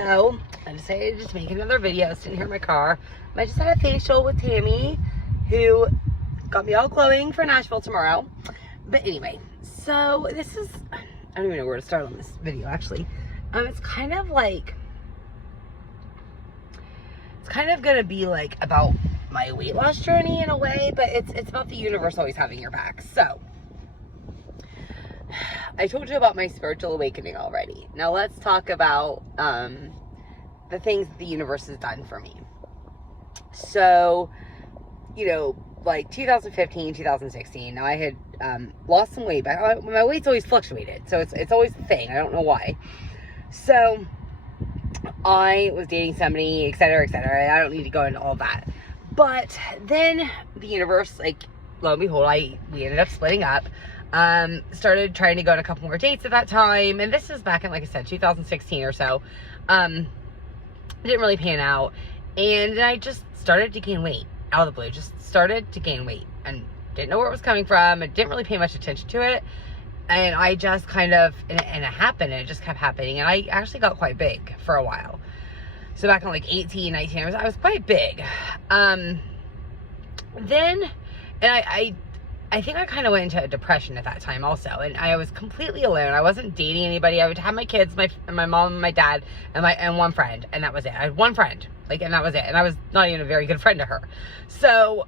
So I decided to just make another video sitting here in my car. I just had a facial with Tammy, who got me all glowing for Nashville tomorrow. But anyway, so this is, I don't even know where to start on this video actually. It's kind of gonna be like about my weight loss journey in a way, but it's about the universe always having your back. So I told you about my spiritual awakening already. Now let's talk about the things that the universe has done for me. So, you know, like 2015, 2016, now I had lost some weight, but my weight's always fluctuated. So it's always a thing. I don't know why. So I was dating somebody, et cetera, et cetera. I don't need to go into all that. But then the universe, like, lo and behold, we ended up splitting up. Started trying to go on a couple more dates at that time. And this is back in, like I said, 2016 or so. It didn't really pan out. And I just started to gain weight out of the blue. Just started to gain weight and didn't know where it was coming from. I didn't really pay much attention to it. And I just kind of, and it happened, and it just kept happening. And I actually got quite big for a while. So back in like 18, 19, I was quite big. Then, and I think I kind of went into a depression at that time also. And I was completely alone. I wasn't dating anybody. I would have my kids, my mom and my dad, and one friend. And that was it. I had one friend. And that was it. And I was not even a very good friend to her. So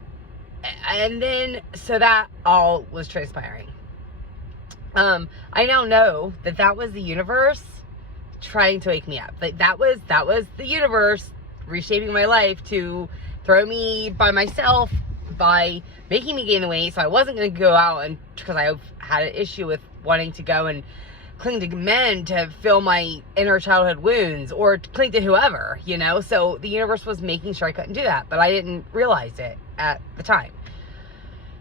that all was transpiring. I now know that was the universe trying to wake me up. Like that was the universe reshaping my life to throw me by myself by making me gain the weight. So I wasn't going to go out, and because I had an issue with wanting to go and cling to men to fill my inner childhood wounds, or to cling to whoever, you know. So the universe was making sure I couldn't do that, but I didn't realize it at the time.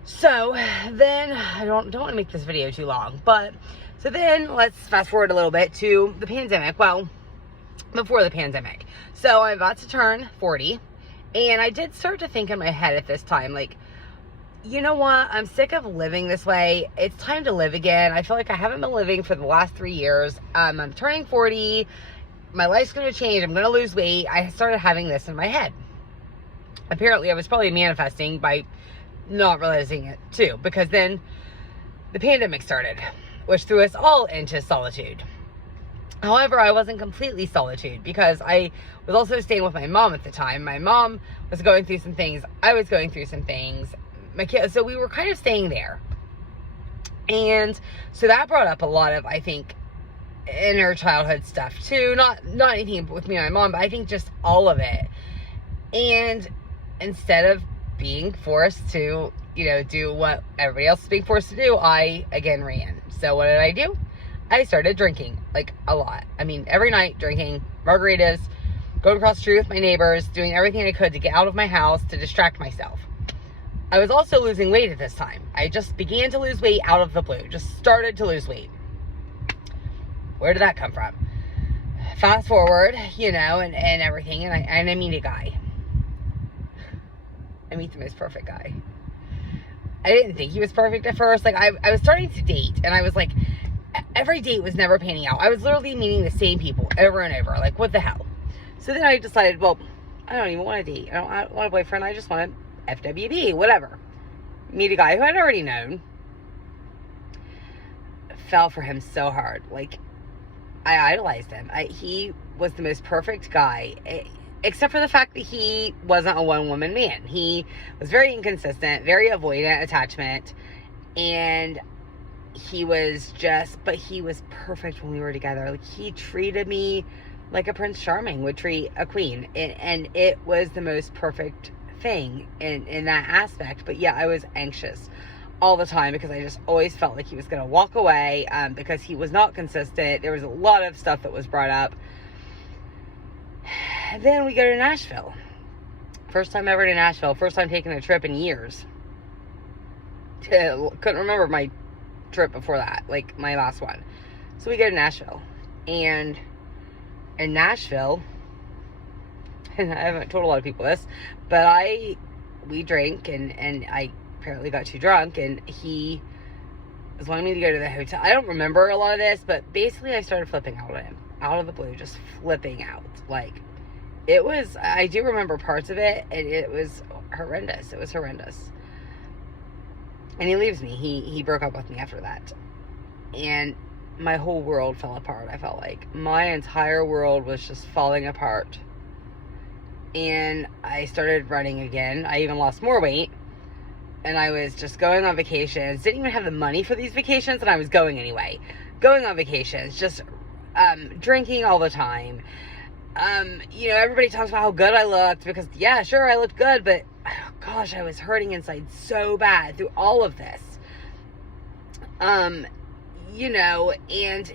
So then, I don't want to make this video too long, but so then let's fast forward a little bit to the pandemic. Well, before the pandemic. So I'm about to turn 40, and I did start to think in my head at this time, like, you know what? I'm sick of living this way. It's time to live again. I feel like I haven't been living for the last 3 years. I'm turning 40. My life's going to change. I'm going to lose weight. I started having this in my head. Apparently, I was probably manifesting by not realizing it too, because then the pandemic started, which threw us all into solitude. However, I wasn't completely solitude, because I was also staying with my mom at the time. My mom was going through some things. I was going through some things. My kids, so we were kind of staying there. And so that brought up a lot of, I think, inner childhood stuff too. Not anything with me and my mom, but I think just all of it. And instead of being forced to, you know, do what everybody else is being forced to do, I again ran. So what did I do? I started drinking, like, a lot. I mean, every night drinking margaritas, going across the street with my neighbors, doing everything I could to get out of my house to distract myself. I was also losing weight at this time. I just began to lose weight out of the blue. Just started to lose weight. Where did that come from? Fast forward, you know, and everything, and I meet a guy. I meet the most perfect guy. I didn't think he was perfect at first. Like, I was starting to date, and I was like, every date was never panning out. I was literally meeting the same people over and over. Like, what the hell? So then I decided, well, I don't even want to date. I don't want a boyfriend. I just want a FWB, whatever. Meet a guy who I'd already known. Fell for him so hard. Like, I idolized him. He was the most perfect guy. Except for the fact that he wasn't a one-woman man. He was very inconsistent, very avoidant attachment, and he was perfect when we were together. Like, he treated me like a Prince Charming would treat a queen, and it was the most perfect thing in that aspect. But yeah, I was anxious all the time, because I just always felt like he was going to walk away, because he was not consistent. There was a lot of stuff that was brought up. Then we go to Nashville. First time ever to Nashville. First time taking a trip in years. Couldn't remember my trip before that. Like, my last one. So we go to Nashville. And in Nashville, and I haven't told a lot of people this, but we drank, and I apparently got too drunk, and he was wanting me to go to the hotel. I don't remember a lot of this, but basically I started flipping out on him. out of the blue, just flipping out. Like, it was, I do remember parts of it, and it was horrendous. It was horrendous. And he leaves me. He broke up with me after that. And my whole world fell apart, I felt like. My entire world was just falling apart. And I started running again. I even lost more weight. And I was just going on vacations. Didn't even have the money for these vacations, and I was going anyway. Going on vacations, just drinking all the time. Everybody talks about how good I looked, because, yeah, sure, I looked good, but, oh, gosh, I was hurting inside so bad through all of this. And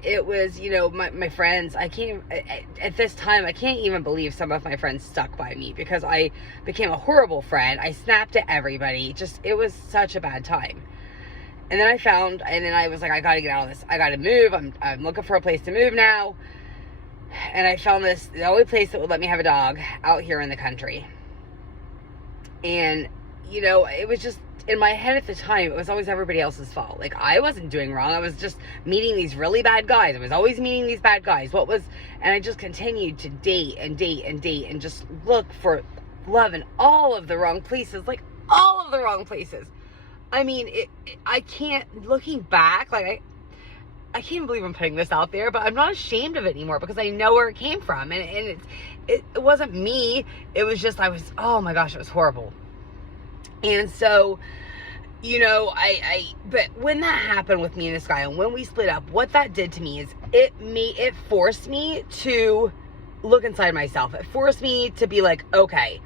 it was, my friends, at this time, I can't even believe some of my friends stuck by me, because I became a horrible friend. I snapped at everybody. It was such a bad time. And then I was like, I gotta get out of this. I gotta move. I'm looking for a place to move now. And I found the only place that would let me have a dog out here in the country. And, it was just, in my head at the time, it was always everybody else's fault. Like, I wasn't doing wrong. I was just meeting these really bad guys. I was always meeting these bad guys. And I just continued to date and just look for love in all of the wrong places. Like, all of the wrong places. I mean, I can't, looking back, like, I can't believe I'm putting this out there, but I'm not ashamed of it anymore, because I know where it came from. And it wasn't me. It was just, oh my gosh, it was horrible. And so, but when that happened with me and this guy, and when we split up, what that did to me is it forced me to look inside myself. It forced me to be like, okay,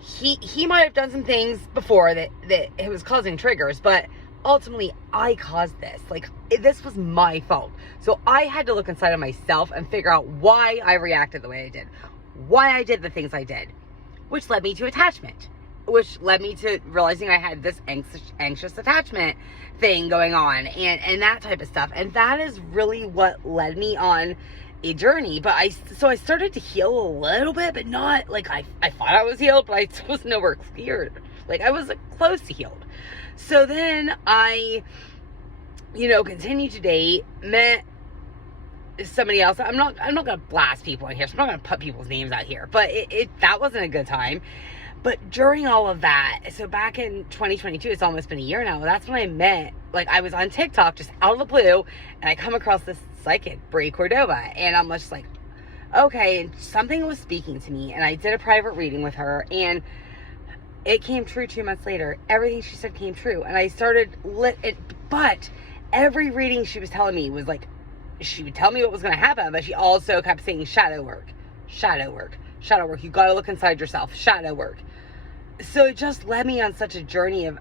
he might have done some things before that it was causing triggers, but ultimately I caused this. Like, this was my fault. So I had to look inside of myself and figure out why I reacted the way I did, why I did the things I did, which led me to attachment, which led me to realizing I had this anxious attachment thing going on, and that type of stuff. And that is really what led me on a journey. But I started to heal a little bit, but not like I thought I was healed, but I was nowhere clear. Like, I was close to healed. So then I, continued to date, met somebody else. I'm not gonna blast people in here, so I'm not gonna put people's names out here, but that wasn't a good time. But during all of that, so back in 2022, it's almost been a year now, that's when I met, like, I was on TikTok just out of the blue, and I come across this psychic, Brie Cordova, and I'm just like, okay, and something was speaking to me, and I did a private reading with her, and it came true 2 months later. Everything she said came true, and I started but every reading she was telling me was like, she would tell me what was going to happen, but she also kept saying shadow work, shadow work, shadow work. You got to look inside yourself, shadow work. So it just led me on such a journey of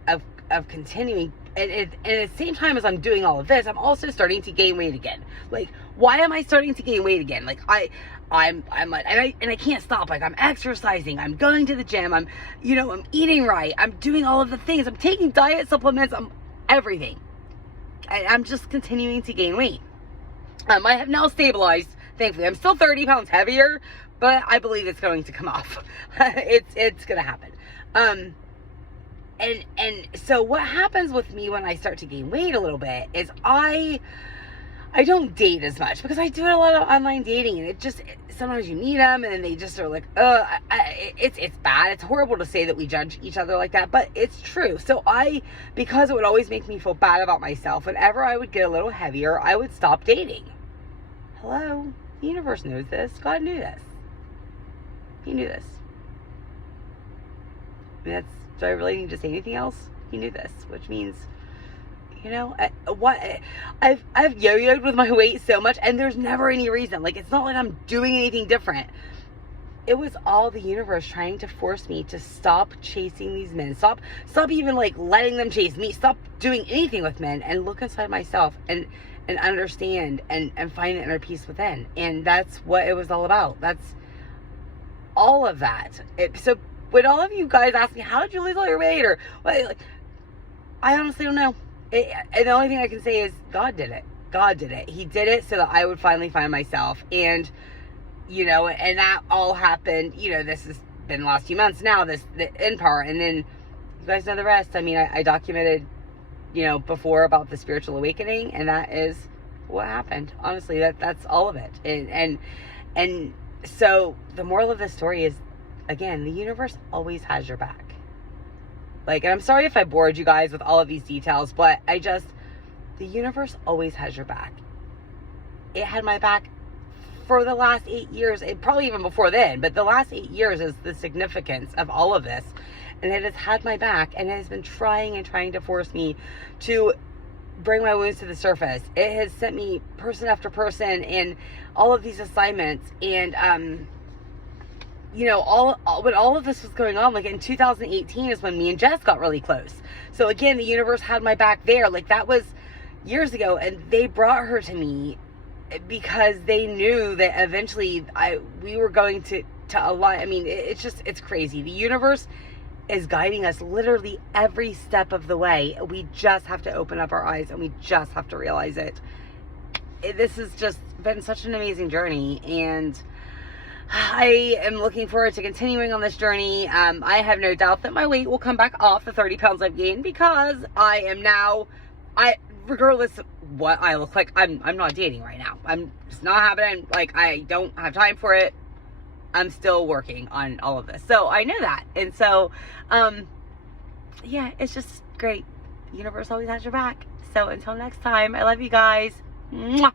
continuing. And at the same time as I'm doing all of this, I'm also starting to gain weight again. Like, why am I starting to gain weight again? Like, I'm like, and I can't stop. Like, I'm exercising, I'm going to the gym, I'm eating right, I'm doing all of the things, I'm taking diet supplements, I'm everything. I'm just continuing to gain weight. I have now stabilized, thankfully. I'm still 30 pounds heavier, but I believe it's going to come off. It's going to happen. And so what happens with me when I start to gain weight a little bit is I don't date as much, because I do a lot of online dating, and sometimes you meet them and then they just are like, it's bad. It's horrible to say that we judge each other like that, but it's true. So because it would always make me feel bad about myself, whenever I would get a little heavier, I would stop dating. Hello? The universe knows this. God knew this. He knew this. Do I really need to say anything else? He knew this, which means, I've yo-yoed with my weight so much, and there's never any reason. Like, it's not like I'm doing anything different. It was all the universe trying to force me to stop chasing these men. Stop even like letting them chase me. Stop doing anything with men and look inside myself and understand and find the inner peace within. And that's what it was all about. That's all of that. So when all of you guys ask me, how did you lose all your weight, or what, like, I honestly don't know. And the only thing I can say is God did it. God did it. He did it so that I would finally find myself. And, and that all happened, this has been the last few months now, the end part. And then you guys know the rest. I mean, I documented, before about the spiritual awakening, and that is what happened. Honestly, that's all of it. And so the moral of this story is, again, the universe always has your back. Like, and I'm sorry if I bored you guys with all of these details, but the universe always has your back. It had my back for the last 8 years, and probably even before then, but the last 8 years is the significance of all of this. And it has had my back, and it has been trying to force me to bring my wounds to the surface. It has sent me person after person and all of these assignments. And, you know, when all of this was going on, like in 2018 is when me and Jess got really close. So again, the universe had my back there. Like, that was years ago, and they brought her to me because they knew that eventually we were going to align. I mean, it's crazy. The universe is guiding us literally every step of the way. We just have to open up our eyes, and we just have to realize it. This has just been such an amazing journey, and I am looking forward to continuing on this journey. I have no doubt that my weight will come back off the 30 pounds I've gained, because I am now, regardless of what I look like, I'm not dating right now. It's not happening. Like, I don't have time for it. I'm still working on all of this. So I know that. And so, yeah, it's just great. The universe always has your back. So until next time, I love you guys. Mwah.